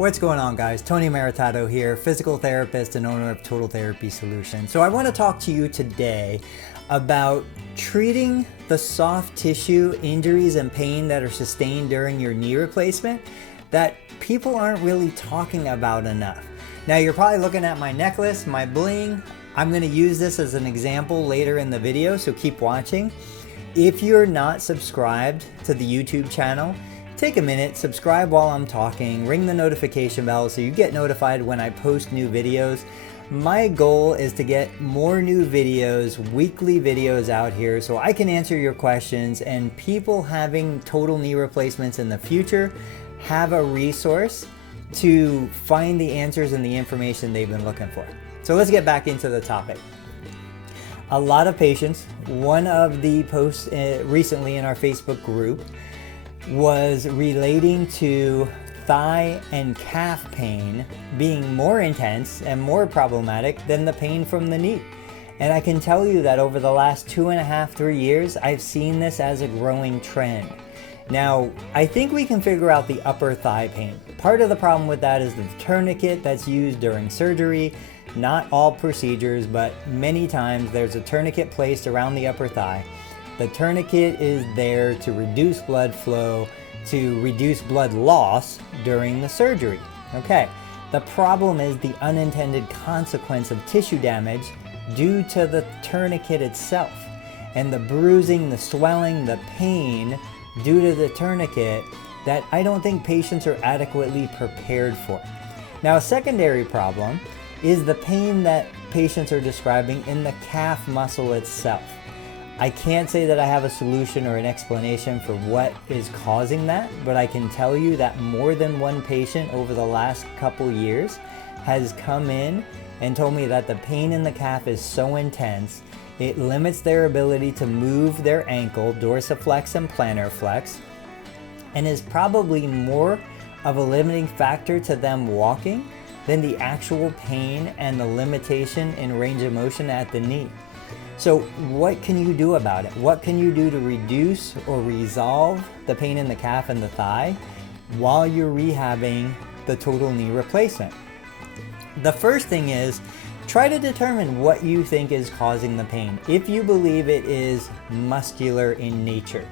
What's going on, guys? Tony Maritato here, physical therapist and owner of Total Therapy Solutions. So I want to talk to you today about treating the soft tissue injuries and pain that are sustained during your knee replacement that people aren't really talking about enough. Now you're probably looking at my necklace, my bling. I'm going to use this as an example later in the video, so keep watching. If you're not subscribed to the YouTube channel, take a minute, subscribe while I'm talking, ring the notification bell so you get notified when I post new videos. My goal is to get more new videos, weekly videos out here so I can answer your questions, and people having total knee replacements in the future have a resource to find the answers and the information they've been looking for. So let's get back into the topic. A lot of patients, one of the posts recently in our Facebook group was relating to thigh and calf pain being more intense and more problematic than the pain from the knee. And I can tell you that over the last 2.5–3 years, I've seen this as a growing trend. Now, I think we can figure out the upper thigh pain. Part of the problem with that is the tourniquet that's used during surgery. Not all procedures, but many times there's a tourniquet placed around the upper thigh. The tourniquet is there to reduce blood flow, to reduce blood loss during the surgery. Okay, the problem is the unintended consequence of tissue damage due to the tourniquet itself, and the bruising, the swelling, the pain due to the tourniquet that I don't think patients are adequately prepared for. Now, a secondary problem is the pain that patients are describing in the calf muscle itself. I can't say that I have a solution or an explanation for what is causing that, but I can tell you that more than one patient over the last couple years has come in and told me that the pain in the calf is so intense, it limits their ability to move their ankle, dorsiflex and plantar flex, and is probably more of a limiting factor to them walking than the actual pain and the limitation in range of motion at the knee. So what can you do about it? What can you do to reduce or resolve the pain in the calf and the thigh while you're rehabbing the total knee replacement? The first thing is, try to determine what you think is causing the pain. If you believe it is muscular in nature.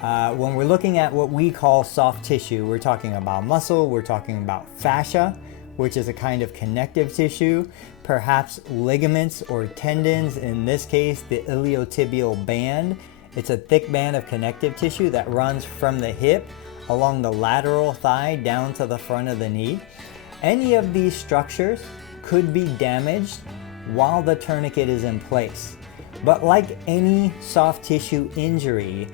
When we're looking at what we call soft tissue, we're talking about muscle, we're talking about fascia, which is a kind of connective tissue, perhaps ligaments or tendons, in this case the iliotibial band. It's a thick band of connective tissue that runs from the hip along the lateral thigh down to the front of the knee. Any of these structures could be damaged while the tourniquet is in place. But like any soft tissue injury,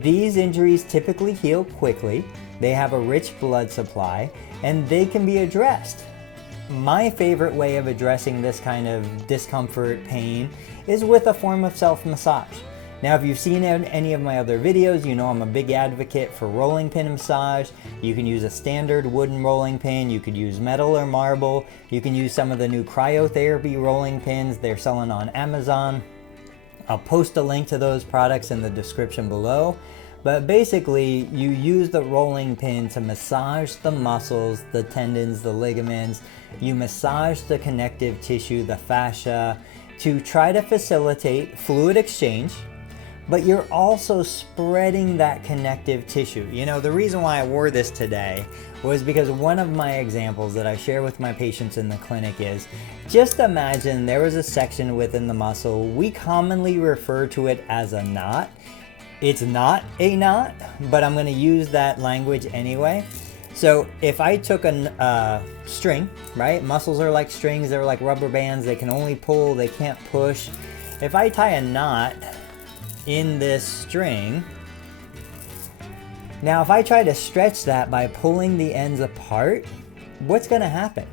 these injuries typically heal quickly, they have a rich blood supply, and they can be addressed. My favorite way of addressing this kind of discomfort, pain, is with a form of self-massage. Now, if you've seen any of my other videos, you know I'm a big advocate for rolling pin massage. You can use a standard wooden rolling pin, you could use metal or marble, you can use some of the new cryotherapy rolling pins they're selling on Amazon. I'll post a link to those products in the description below. But basically, you use the rolling pin to massage the muscles, the tendons, the ligaments. You massage the connective tissue, the fascia, to try to facilitate fluid exchange, but you're also spreading that connective tissue. You know, the reason why I wore this today was because one of my examples that I share with my patients in the clinic is, just imagine there was a section within the muscle. We commonly refer to it as a knot. It's not a knot, but I'm going to use that language anyway. So if I took a string, right? Muscles are like strings, they're like rubber bands, they can only pull, they can't push. If I tie a knot in this string, now if I try to stretch that by pulling the ends apart, what's going to happen?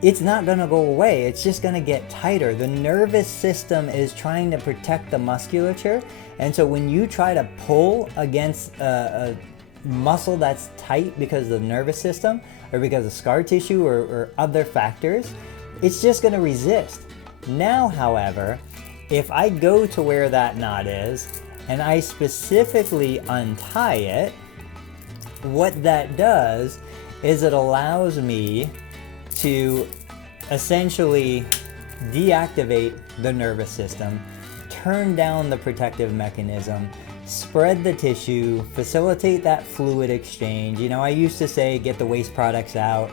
It's not going to go away, it's just going to get tighter. The nervous system is trying to protect the musculature, and so when you try to pull against a muscle that's tight because of the nervous system or because of scar tissue or other factors, it's just going to resist. Now, however, if I go to where that knot is and I specifically untie it, what that does is it allows me to essentially deactivate the nervous system, turn down the protective mechanism, spread the tissue, facilitate that fluid exchange. You know, I used to say get the waste products out,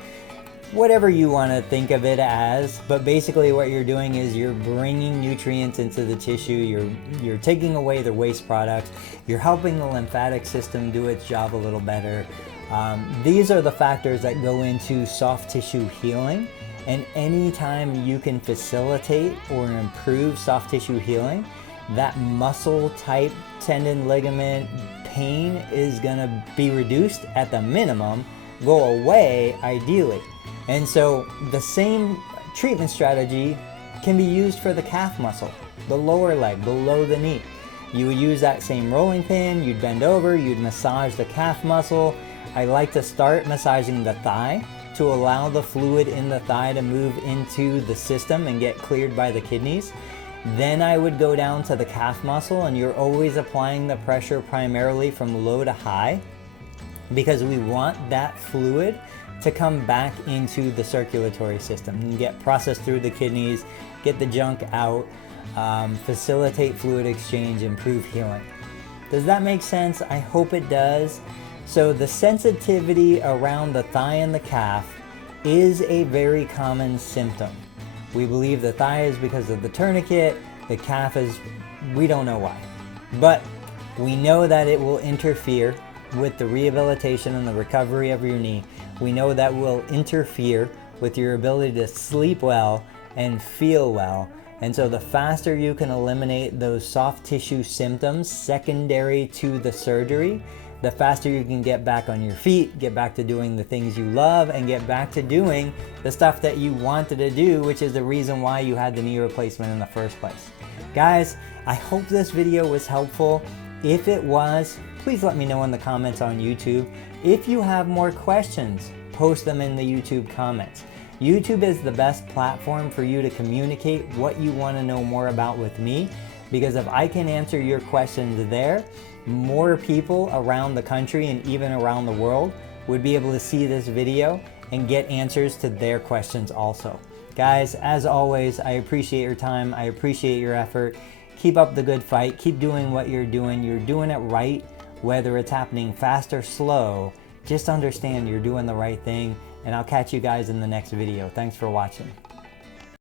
whatever you want to think of it as, but basically what you're doing is you're bringing nutrients into the tissue, you're taking away the waste products, you're helping the lymphatic system do its job a little better. These are the factors that go into soft tissue healing, and anytime you can facilitate or improve soft tissue healing, that muscle type, tendon, ligament pain is going to be reduced at the minimum, go away ideally. And so the same treatment strategy can be used for the calf muscle, the lower leg, below the knee. You would use that same rolling pin, you'd bend over, you'd massage the calf muscle. I like to start massaging the thigh to allow the fluid in the thigh to move into the system and get cleared by the kidneys. Then I would go down to the calf muscle, and you're always applying the pressure primarily from low to high because we want that fluid to come back into the circulatory system and get processed through the kidneys, get the junk out, facilitate fluid exchange, improve healing. Does that make sense? I hope it does. So the sensitivity around the thigh and the calf is a very common symptom. We believe the thigh is because of the tourniquet, the calf is, we don't know why. But we know that it will interfere with the rehabilitation and the recovery of your knee. We know that will interfere with your ability to sleep well and feel well. And so the faster you can eliminate those soft tissue symptoms secondary to the surgery, the faster you can get back on your feet, get back to doing the things you love, and get back to doing the stuff that you wanted to do, which is the reason why you had the knee replacement in the first place. Guys, I hope this video was helpful. If it was, please let me know in the comments on YouTube. If you have more questions, post them in the YouTube comments. YouTube is the best platform for you to communicate what you want to know more about with me, because if I can answer your questions there, more people around the country and even around the world would be able to see this video and get answers to their questions also. Guys, as always, I appreciate your time. I appreciate your effort. Keep up the good fight. Keep doing what you're doing. You're doing it right, whether it's happening fast or slow. Just understand you're doing the right thing, and I'll catch you guys in the next video. Thanks for watching.